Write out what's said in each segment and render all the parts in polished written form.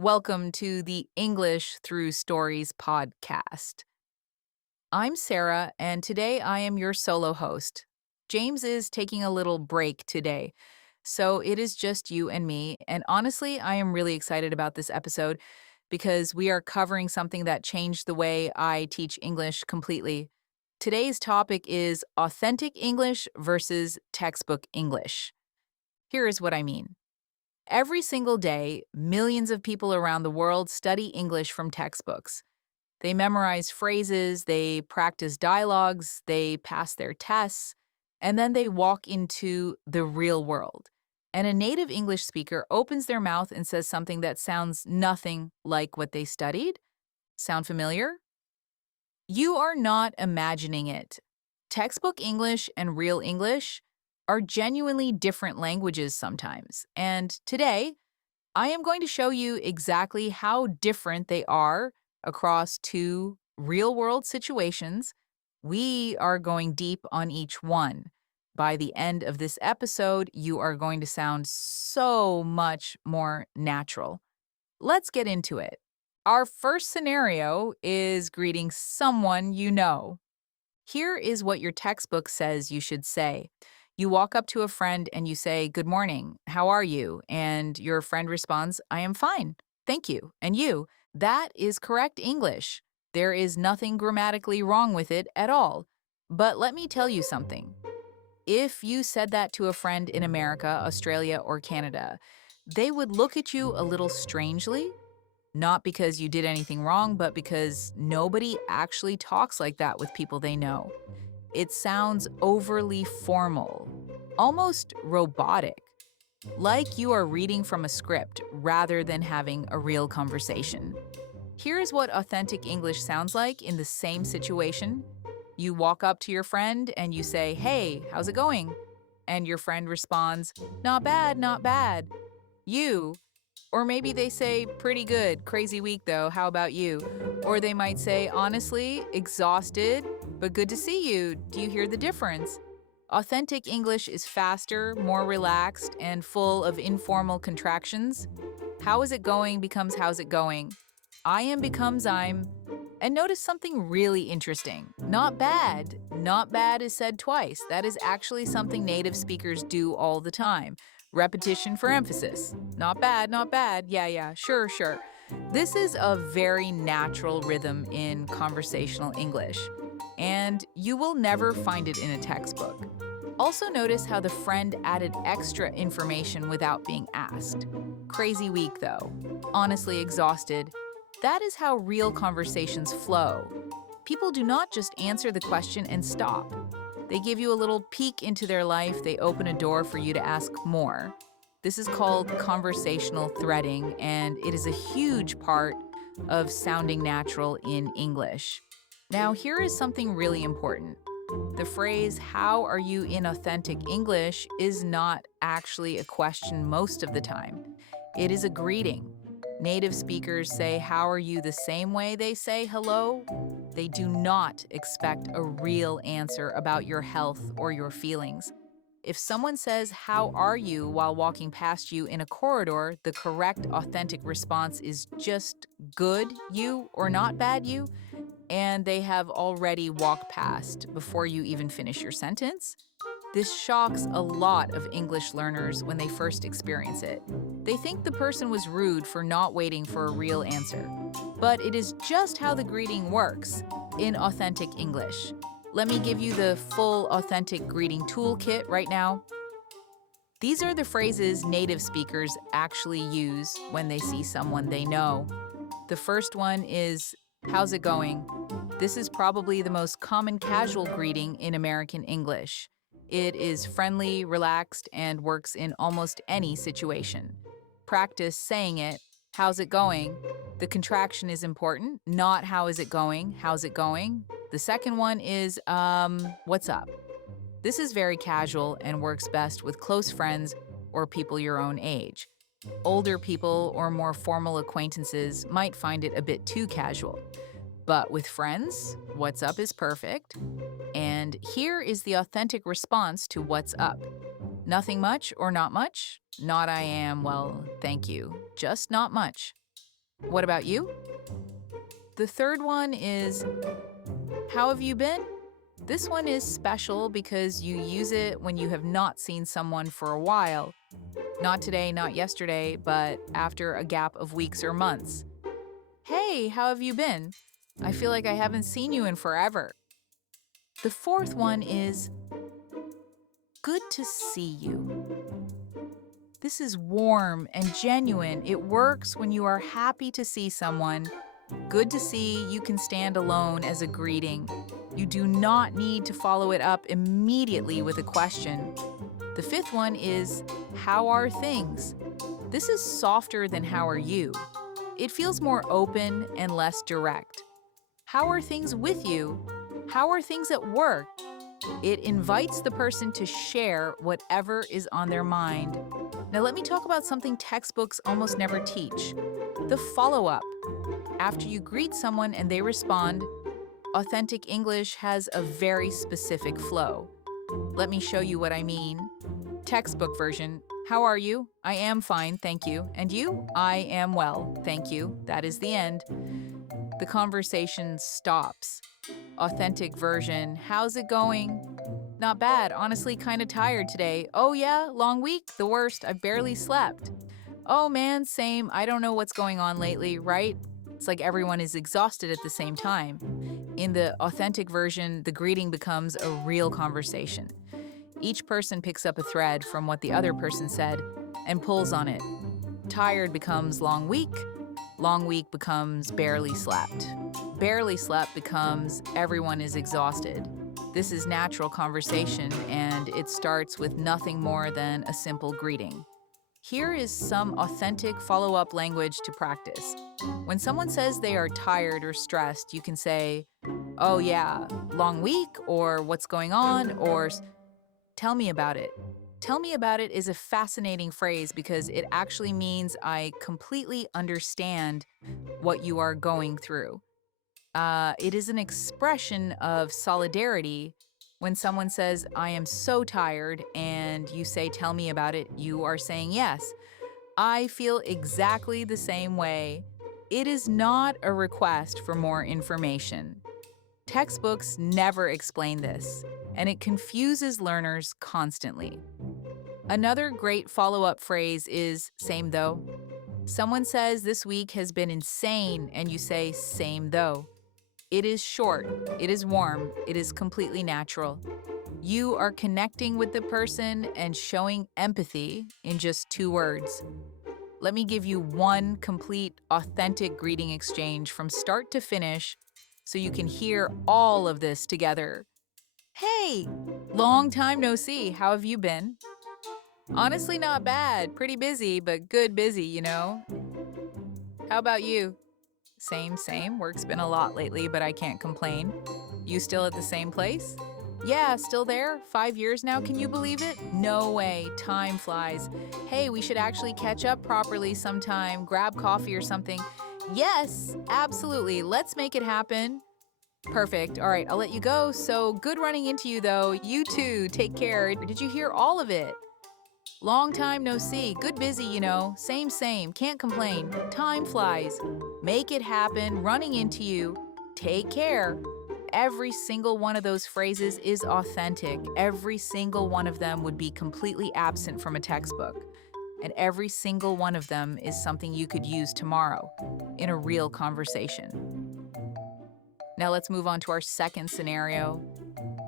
Welcome to the English Through Stories podcast. I'm Sarah, and today I am your solo host. James is taking a little break today, so it is just you and me. And honestly, I am really excited about this episode because we are covering something that changed the way I teach English completely. Today's topic is authentic English versus textbook English. Here is what I mean. Every single day, millions of people around the world study English from textbooks. They memorize phrases, they practice dialogues, they pass their tests, and then they walk into the real world. And a native English speaker opens their mouth and says something that sounds nothing like what they studied. Sound familiar? You are not imagining it. Textbook English and real English are genuinely different languages sometimes. And today, I am going to show you exactly how different they are across two real world situations. We are going deep on each one. By the end of this episode, you are going to sound so much more natural. Let's get into it. Our first scenario is greeting someone you know. Here is what your textbook says you should say. You walk up to a friend and you say, "Good morning, how are you?" And your friend responds, "I am fine, thank you." And you, that is correct English. There is nothing grammatically wrong with it at all. But let me tell you something. If you said that to a friend in America, Australia, or Canada, they would look at you a little strangely, not because you did anything wrong, but because nobody actually talks like that with people they know. It sounds overly formal, almost robotic, like you are reading from a script rather than having a real conversation. Here's what authentic English sounds like in the same situation. You walk up to your friend and you say, "Hey, how's it going?" And your friend responds, "Not bad, not bad." You, or maybe they say, "Pretty good, crazy week though, how about you?" Or they might say, "Honestly, exhausted, but good to see you. Do you hear the difference?" Authentic English is faster, more relaxed, and full of informal contractions. How is it going becomes how's it going. I am becomes I'm. And notice something really interesting. Not bad. Not bad is said twice. That is actually something native speakers do all the time. Repetition for emphasis. Not bad, not bad. Yeah, yeah, sure, sure. This is a very natural rhythm in conversational English, and you will never find it in a textbook. Also, notice how the friend added extra information without being asked. Crazy week, though. Honestly exhausted. That is how real conversations flow. People do not just answer the question and stop. They give you a little peek into their life, they open a door for you to ask more. This is called conversational threading, and it is a huge part of sounding natural in English. Now, here is something really important. The phrase, "How are you in authentic English?" is not actually a question most of the time. It is a greeting. Native speakers say, "How are you?" the same way they say hello. They do not expect a real answer about your health or your feelings. If someone says, "How are you?" while walking past you in a corridor, the correct authentic response is just "good you" or "not bad you," and they have already walked past before you even finish your sentence. This shocks a lot of English learners when they first experience it. They think the person was rude for not waiting for a real answer. But it is just how the greeting works in authentic English. Let me give you the full authentic greeting toolkit right now. These are the phrases native speakers actually use when they see someone they know. The first one is, "How's it going?" This is probably the most common casual greeting in American English. It is friendly, relaxed, and works in almost any situation. Practice saying it. "How's it going?" The contraction is important, not "how is it going?" "How's it going?" The second one is, "What's up?" This is very casual and works best with close friends or people your own age. Older people or more formal acquaintances might find it a bit too casual. But with friends, "What's up?" is perfect. And here is the authentic response to "What's up?" Nothing much or not much? Not "I am, well, thank you." Just not much. What about you? The third one is, how have you been? This one is special because you use it when you have not seen someone for a while. Not today, not yesterday, but after a gap of weeks or months. Hey, how have you been? I feel like I haven't seen you in forever. The fourth one is, good to see you. This is warm and genuine. It works when you are happy to see someone. Good to see you can stand alone as a greeting. You do not need to follow it up immediately with a question. The fifth one is, how are things? This is softer than how are you. It feels more open and less direct. How are things with you? How are things at work? It invites the person to share whatever is on their mind. Now, let me talk about something textbooks almost never teach: the follow up. After you greet someone and they respond, authentic English has a very specific flow. Let me show you what I mean. Textbook version: how are you? I am fine, thank you. And you? I am well, thank you. That is the end. The conversation stops. Authentic version: how's it going? Not bad, honestly, kind of tired today. Oh yeah, long week? The worst, I've barely slept. Oh man, same, I don't know what's going on lately, right? It's like everyone is exhausted at the same time. In the authentic version, the greeting becomes a real conversation. Each person picks up a thread from what the other person said and pulls on it. Tired becomes long week becomes barely slept. Barely slept becomes everyone is exhausted. This is natural conversation, and it starts with nothing more than a simple greeting. Here is some authentic follow up language to practice. When someone says they are tired or stressed, you can say, oh yeah, long week, or what's going on, or tell me about it. Tell me about it is a fascinating phrase because it actually means I completely understand what you are going through. It is an expression of solidarity. When someone says, I am so tired, and you say, tell me about it, you are saying, yes, I feel exactly the same way. It is not a request for more information. Textbooks never explain this, and it confuses learners constantly. Another great follow up phrase is same though. Someone says this week has been insane, and you say same though. It is short, it is warm, it is completely natural. You are connecting with the person and showing empathy in just 2 words. Let me give you one complete, authentic greeting exchange from start to finish so you can hear all of this together. Hey, long time no see. How have you been? Honestly, not bad. Pretty busy, but good busy, you know? How about you? Same, same. Work's been a lot lately, but I can't complain. You still at the same place? Yeah, still there? 5 years now, can you believe it? No way, time flies. Hey, we should actually catch up properly sometime, grab coffee or something. Yes, absolutely, let's make it happen. Perfect, all right, I'll let you go. So good running into you though. You too, take care. Did you hear all of it? Long time no see. Good busy, you know. Same, same. Can't complain. Time flies. Make it happen. Running into you. Take care. Every single one of those phrases is authentic. Every single one of them would be completely absent from a textbook. And every single one of them is something you could use tomorrow in a real conversation. Now let's move on to our second scenario.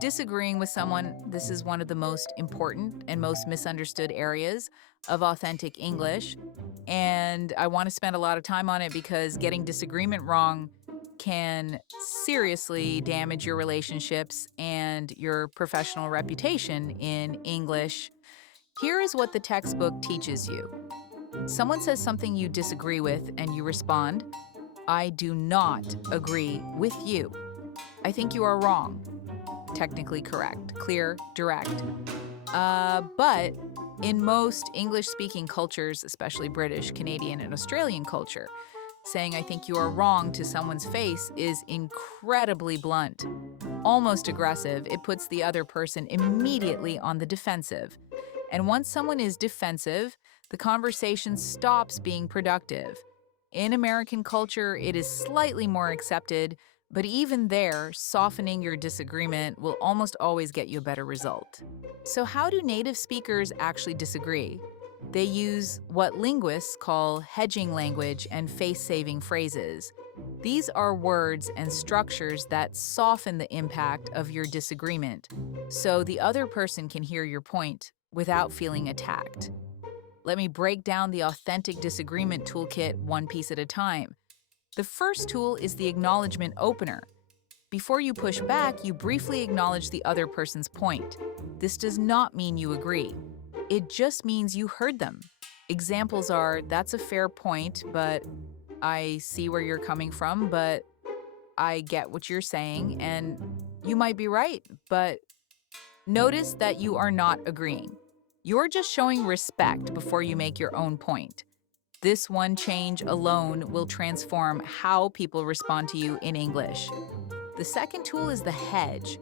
Disagreeing with someone, this is one of the most important and most misunderstood areas of authentic English. And I want to spend a lot of time on it because getting disagreement wrong can seriously damage your relationships and your professional reputation in English. Here is what the textbook teaches you. Someone says something you disagree with, and you respond, I do not agree with you. I think you are wrong. Technically correct, clear, direct. But in most English-speaking cultures, especially British, Canadian, and Australian culture, saying I think you are wrong to someone's face is incredibly blunt, almost aggressive. It puts the other person immediately on the defensive. And once someone is defensive, the conversation stops being productive. In American culture, it is slightly more accepted, but even there, softening your disagreement will almost always get you a better result. So, how do native speakers actually disagree? They use what linguists call hedging language and face saving phrases. These are words and structures that soften the impact of your disagreement, so the other person can hear your point without feeling attacked. Let me break down the authentic disagreement toolkit one piece at a time. The first tool is the acknowledgement opener. Before you push back, you briefly acknowledge the other person's point. This does not mean you agree. It just means you heard them. Examples are, that's a fair point, but I see where you're coming from, but I get what you're saying, and you might be right, but notice that you are not agreeing. You're just showing respect before you make your own point. This one change alone will transform how people respond to you in English. The second tool is the hedge.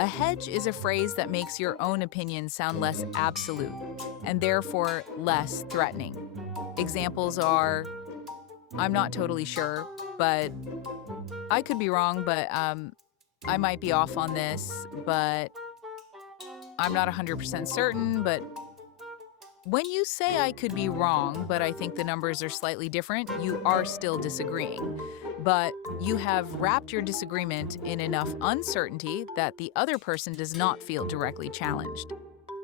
A hedge is a phrase that makes your own opinion sound less absolute and therefore less threatening. Examples are, I'm not totally sure, but I could be wrong, but I might be off on this, but I'm not 100% certain, but when you say I could be wrong, but I think the numbers are slightly different, you are still disagreeing. But you have wrapped your disagreement in enough uncertainty that the other person does not feel directly challenged.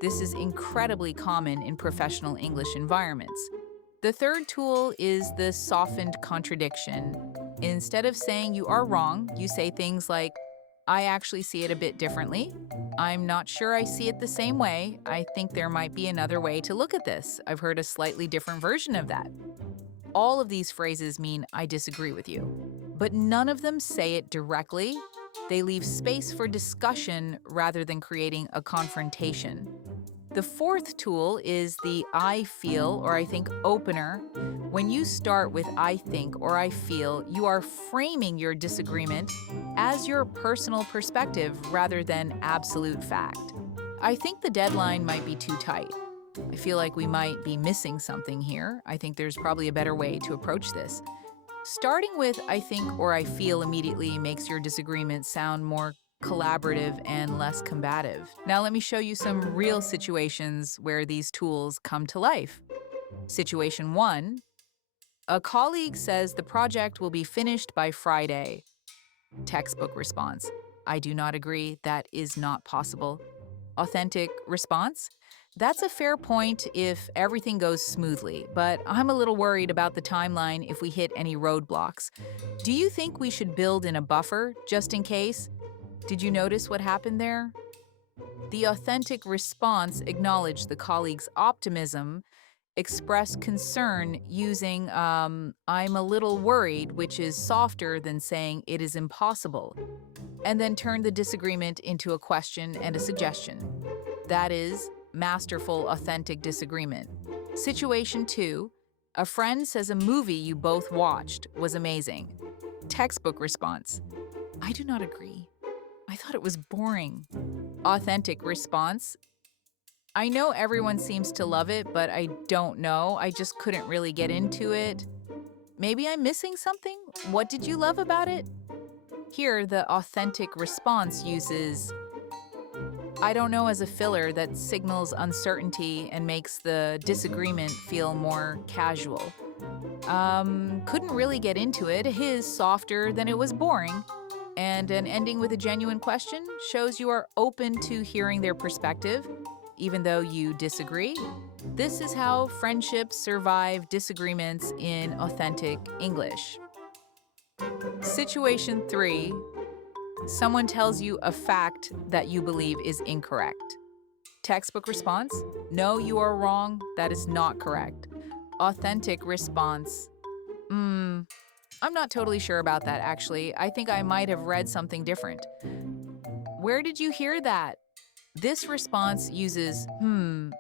This is incredibly common in professional English environments. The third tool is the softened contradiction. Instead of saying you are wrong, you say things like, I actually see it a bit differently. I'm not sure I see it the same way. I think there might be another way to look at this. I've heard a slightly different version of that. All of these phrases mean I disagree with you, but none of them say it directly. They leave space for discussion rather than creating a confrontation. The fourth tool is the I feel or I think opener. When you start with I think or I feel, you are framing your disagreement as your personal perspective rather than absolute fact. I think the deadline might be too tight. I feel like we might be missing something here. I think there's probably a better way to approach this. Starting with I think or I feel immediately makes your disagreement sound more collaborative and less combative. Now, let me show you some real situations where these tools come to life. Situation 1, a colleague says the project will be finished by Friday. Textbook response, I do not agree. That is not possible. Authentic response, that's a fair point if everything goes smoothly, but I'm a little worried about the timeline if we hit any roadblocks. Do you think we should build in a buffer just in case? Did you notice what happened there? The authentic response acknowledged the colleague's optimism, expressed concern using I'm a little worried, which is softer than saying it is impossible, and then turned the disagreement into a question and a suggestion. That is masterful, authentic disagreement. Situation 2, a friend says a movie you both watched was amazing. Textbook response, I do not agree. I thought it was boring. Authentic response, I know everyone seems to love it, but I don't know. I just couldn't really get into it. Maybe I'm missing something? What did you love about it? Here, the authentic response uses I don't know as a filler that signals uncertainty and makes the disagreement feel more casual. Couldn't really get into it. His softer than it was boring. And an ending with a genuine question shows you are open to hearing their perspective, even though you disagree. This is how friendships survive disagreements in authentic English. Situation 3, someone tells you a fact that you believe is incorrect. Textbook response, no, you are wrong. That is not correct. Authentic response, I'm not totally sure about that, actually. I think I might have read something different. Where did you hear that? This response uses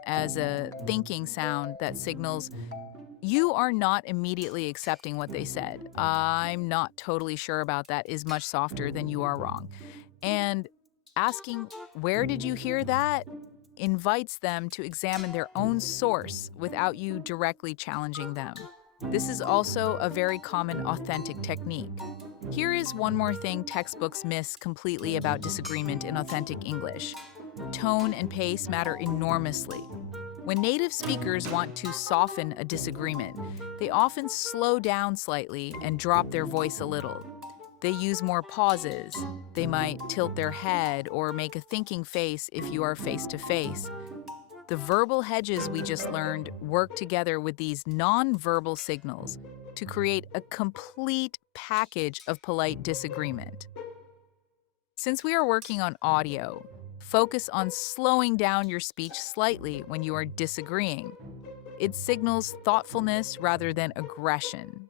as a thinking sound that signals you are not immediately accepting what they said. I'm not totally sure about that is much softer than you are wrong. And asking, where did you hear that? Invites them to examine their own source without you directly challenging them. This is also a very common authentic technique. Here is one more thing textbooks miss completely about disagreement in authentic English. Tone and pace matter enormously. When native speakers want to soften a disagreement, they often slow down slightly and drop their voice a little. They use more pauses. They might tilt their head or make a thinking face if you are face to face. The verbal hedges we just learned work together with these non-verbal signals to create a complete package of polite disagreement. Since we are working on audio, focus on slowing down your speech slightly when you are disagreeing. It signals thoughtfulness rather than aggression.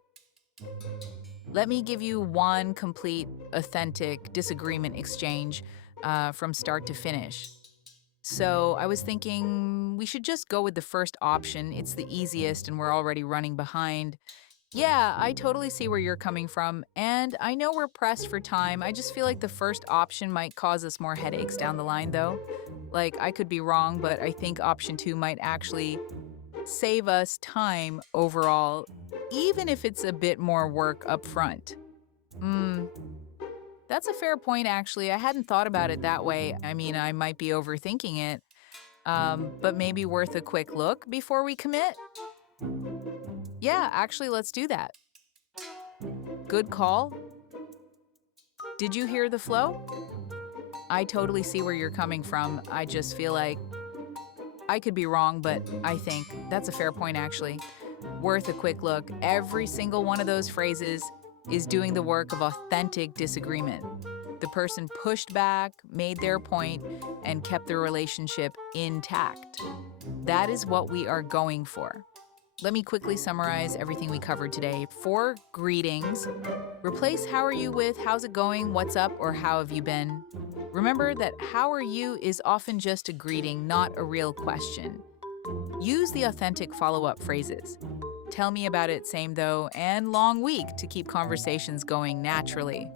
Let me give you one complete, authentic disagreement exchange from start to finish. So I was thinking we should just go with the first option. It's the easiest and we're already running behind. Yeah, I totally see where you're coming from. And I know we're pressed for time. I just feel like the first option might cause us more headaches down the line, though. Like, I could be wrong, but I think option two might actually save us time overall, even if it's a bit more work up front. Hmm, that's a fair point, actually. I hadn't thought about it that way. I mean, I might be overthinking it, but maybe worth a quick look before we commit. Yeah, actually, let's do that. Good call. Did you hear the flow? I totally see where you're coming from. I just feel like I could be wrong, but I think that's a fair point, actually. Worth a quick look. Every single one of those phrases is doing the work of authentic disagreement. The person pushed back, made their point, and kept the relationship intact. That is what we are going for. Let me quickly summarize everything we covered today. For greetings, replace how are you with how's it going, what's up, or how have you been. Remember that how are you is often just a greeting, not a real question. Use the authentic follow-up phrases. Tell me about it, same though, and long week to keep conversations going naturally.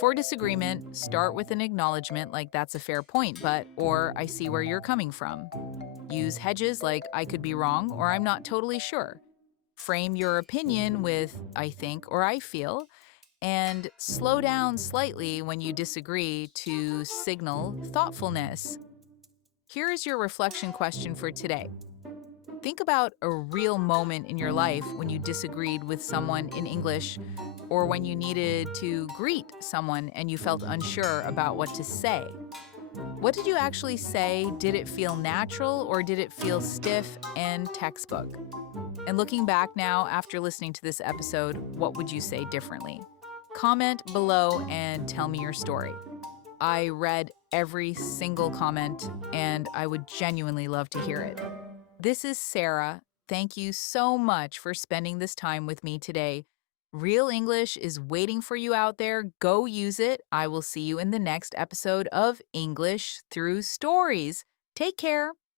For disagreement, start with an acknowledgement like that's a fair point, but, or I see where you're coming from. Use hedges like I could be wrong or I'm not totally sure. Frame your opinion with I think or I feel, and slow down slightly when you disagree to signal thoughtfulness. Here is your reflection question for today. Think about a real moment in your life when you disagreed with someone in English or when you needed to greet someone and you felt unsure about what to say. What did you actually say? Did it feel natural or did it feel stiff and textbook? And looking back now after listening to this episode, what would you say differently? Comment below and tell me your story. I read every single comment and I would genuinely love to hear it. This is Sarah. Thank you so much for spending this time with me today. Real English is waiting for you out there. Go use it. I will see you in the next episode of English Through Stories. Take care.